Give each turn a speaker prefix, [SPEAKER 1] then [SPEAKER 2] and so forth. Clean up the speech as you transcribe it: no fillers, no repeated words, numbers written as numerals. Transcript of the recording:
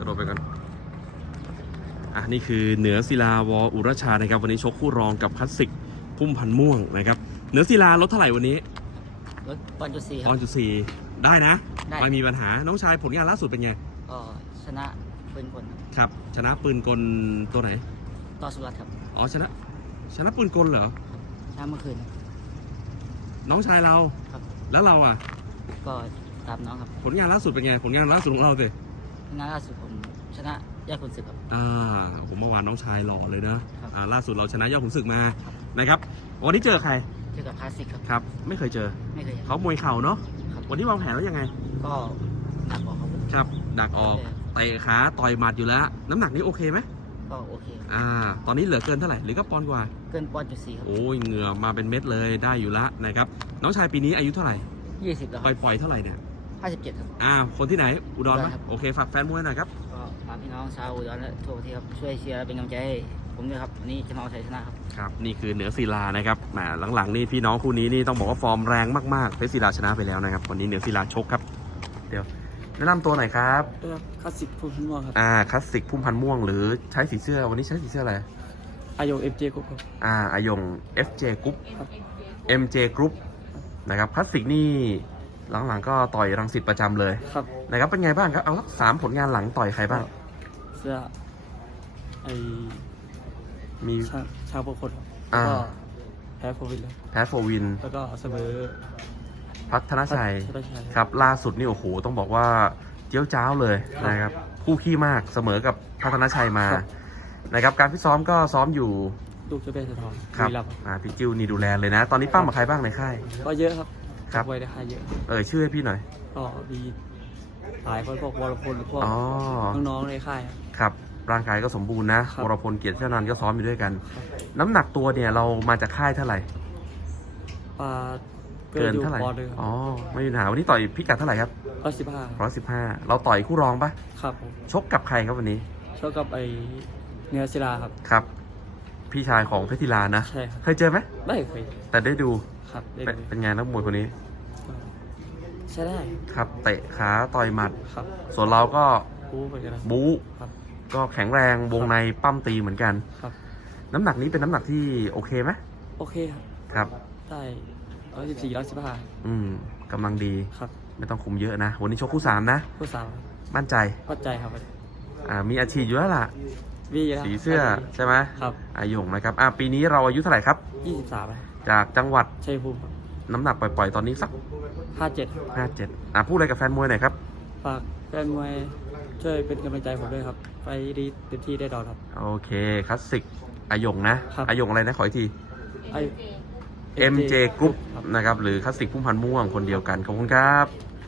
[SPEAKER 1] ดไปกันนี่คือเหนือศิลาวออุรชานะครับวันนี้ชกคู่รองกับคลาสสิกพุ่มพันธุ์ม่วงนะครับเหนือศิลาลดเท่าไหร่วันนี้
[SPEAKER 2] ลด1.4 ครับ
[SPEAKER 1] 1.4ได้นะไม่มีปัญหาน้องชายผลงานล่าสุดเป็นไง
[SPEAKER 2] ก็ชนะปืนกล
[SPEAKER 1] ครับชนะปืนกลตัวไหน
[SPEAKER 2] ต่อสุรัตน์ครับ
[SPEAKER 1] ชนะปืนกลเหรอ
[SPEAKER 2] ชนะเมื่อคืน
[SPEAKER 1] น้องชายเรา
[SPEAKER 2] ครับ
[SPEAKER 1] แล้วเรา
[SPEAKER 2] ก็ตามน้องครับ
[SPEAKER 1] ผลงานล่าสุดเป็นไงผลงานล่าสุดของเราสิ
[SPEAKER 2] ผลงานล่าสุดผมชนะยอดขุนศึกครับ
[SPEAKER 1] ผมเมื่อวานน้องชายหล่อเลยนะล่าสุดเราชนะยอดขุนศึกมานะครับวันนี้เจอใคร
[SPEAKER 2] เจอกับคลาสสิก
[SPEAKER 1] ครับไม่เคยเจอเขามวยเข่าเนาะวันนี้วางแผนแล้วยังไง
[SPEAKER 2] ก็ดักออก
[SPEAKER 1] ครับดักออกเตะขาต่อยหมัดอยู่แล้วน้ำหนักนี้โอเคไหม
[SPEAKER 2] ก็โอเค
[SPEAKER 1] ตอนนี้เหลือเกินเท่าไหร่หรือก็ปอนด์กว่า
[SPEAKER 2] เกิน1.4 ครับ
[SPEAKER 1] โอ้ยเหงื่อมาเป็นเม็ดเลยได้อยู่ละนะครับน้องชายปีนี้อายุเท่าไหร่
[SPEAKER 2] 20แล้ว
[SPEAKER 1] ปล่อยเท่าไหร่เนี่ย
[SPEAKER 2] 57ครับ
[SPEAKER 1] คนที่ไหนอุดรไหมโอเคฝากแฟนมวยหน่อยครับ
[SPEAKER 2] ก็ฝากพี่น้องชาวอุดรและทั่วประเทศครับช่วยเชียร์เป็นกำลังใจให้ผมด้วยครับวันนี้จะมาเอาชัยชนะครับ
[SPEAKER 1] ครับนี่คือเหนือศิลานะครับหลังๆนี่พี่น้องคู่นี้นี่ต้องบอกว่าฟอร์มแรงมากๆเพชรศิลาชนะไปแล้วนะครับวันนี้เหนือศิลาชกครับเดี๋ยวแนะนำตัวหน่อยครับ
[SPEAKER 3] คลาสสิกพุ่มพันม่วงครับ
[SPEAKER 1] คลาสสิกพุ่มพันม่วงหรือใช้สีเสื้อวันนี้ใช้สีเสื้ออะไร
[SPEAKER 3] อายง FJ Group ครับ
[SPEAKER 1] อายง FJ Group MJ Group นะครับคลาสสิกนี่หลังๆก็ต่อยรังสิตประจำเลย
[SPEAKER 3] ครับ
[SPEAKER 1] นะครับเป็นไงบ้างครับเอาสัก3ผลงานหลังต่อยใครบ้าง
[SPEAKER 3] เสื้อมีชาวโปรโคก็แพ้โฟวินแล้วก็เสมอ
[SPEAKER 1] พัฒนชัยครับล่าสุดนี่โอ้โหต้องบอกว่าเจี๊ยวจ้าวเลยนะครับคู่ขี้มากเสมอกับพัฒนชัยมานะครับการฟิตซ้อมก็ซ้อมอยู่
[SPEAKER 3] ลูกเจ้าเบสทอง
[SPEAKER 1] ครับพี่จิ้วนี่ดูแลเลยนะตอนนี้ปั้มกับใครบ้างในค่าย
[SPEAKER 3] ก็เยอะครับ
[SPEAKER 1] ไว้
[SPEAKER 3] ในค่ายเยอะ
[SPEAKER 1] ชื่อให้พี่หน่อย
[SPEAKER 3] ก็มีหลายคนพวกวรพลพวกน้องๆในค่าย
[SPEAKER 1] ครับร่างกายก็สมบูรณ์นะวรพลเกียรติเจ้านันก็ซ้อมอยู่ด้วยกันน้ำหนักตัวเนี่ยเรามาจากค่ายเท่าไหร่เกินเท่าไหร่ไม่มีปัญหาวันนี้ต่อยพิกัดเท่าไหร่ครับ115เราต่อยคู่รองปะ
[SPEAKER 3] ครับ
[SPEAKER 1] ชกกับใครครับวันนี้
[SPEAKER 3] ชกกับเนื้อศิลา
[SPEAKER 1] ครับพี่ชายของเพชรศิลานะ
[SPEAKER 3] ใช่
[SPEAKER 1] เคยเจอไหม
[SPEAKER 3] ไม่เคย
[SPEAKER 1] แต่ได้ดู
[SPEAKER 3] ครับ
[SPEAKER 1] เป็นไงนักมวยคนนี้
[SPEAKER 3] ใช่ได้
[SPEAKER 1] ครับเตะขาต่อยหมัด
[SPEAKER 3] ครับ
[SPEAKER 1] ส่วนเราก็
[SPEAKER 3] บู๊
[SPEAKER 1] ก็แข็งแรงวงในปั้มตีเหมือนกัน
[SPEAKER 3] ครับ
[SPEAKER 1] น้ำหนักนี้เป็นน้ำหนักที่โอเคไหม
[SPEAKER 3] โอเค
[SPEAKER 1] ครับ
[SPEAKER 3] ได้114 115
[SPEAKER 1] กำลังดี
[SPEAKER 3] ครับ
[SPEAKER 1] ไม่ต้องคุมเยอะนะวันนี้ชกคู่3นะ
[SPEAKER 3] คู่3
[SPEAKER 1] มั่นใจ
[SPEAKER 3] ครับ
[SPEAKER 1] มีอาชีพอยู่แล้วล่ะสีเสื้อใช่ไหม
[SPEAKER 3] ครับ
[SPEAKER 1] อายุนะครับปีนี้เราอายุเท่าไหร่ครับ
[SPEAKER 3] 23
[SPEAKER 1] จากจังหวัด
[SPEAKER 3] ชัยภูมิ
[SPEAKER 1] น้ำหนักปล่อยๆตอนนี้สัก
[SPEAKER 3] 57
[SPEAKER 1] พูดอะไรกับแฟนมวยหน่อยครับ
[SPEAKER 3] ฝากแฟนมวยช่วยเป็นกำลังใจผมด้วยครับไปดีเต็มที่ได้ดอครับ
[SPEAKER 1] โอเคคลาสสิกอายุนะอายุอะไรนะขออีกที MJ Group นะครับหรือคลาสสิกพุ่มพันธุ์ม่วงคนเดียวกันขอบคุณครับ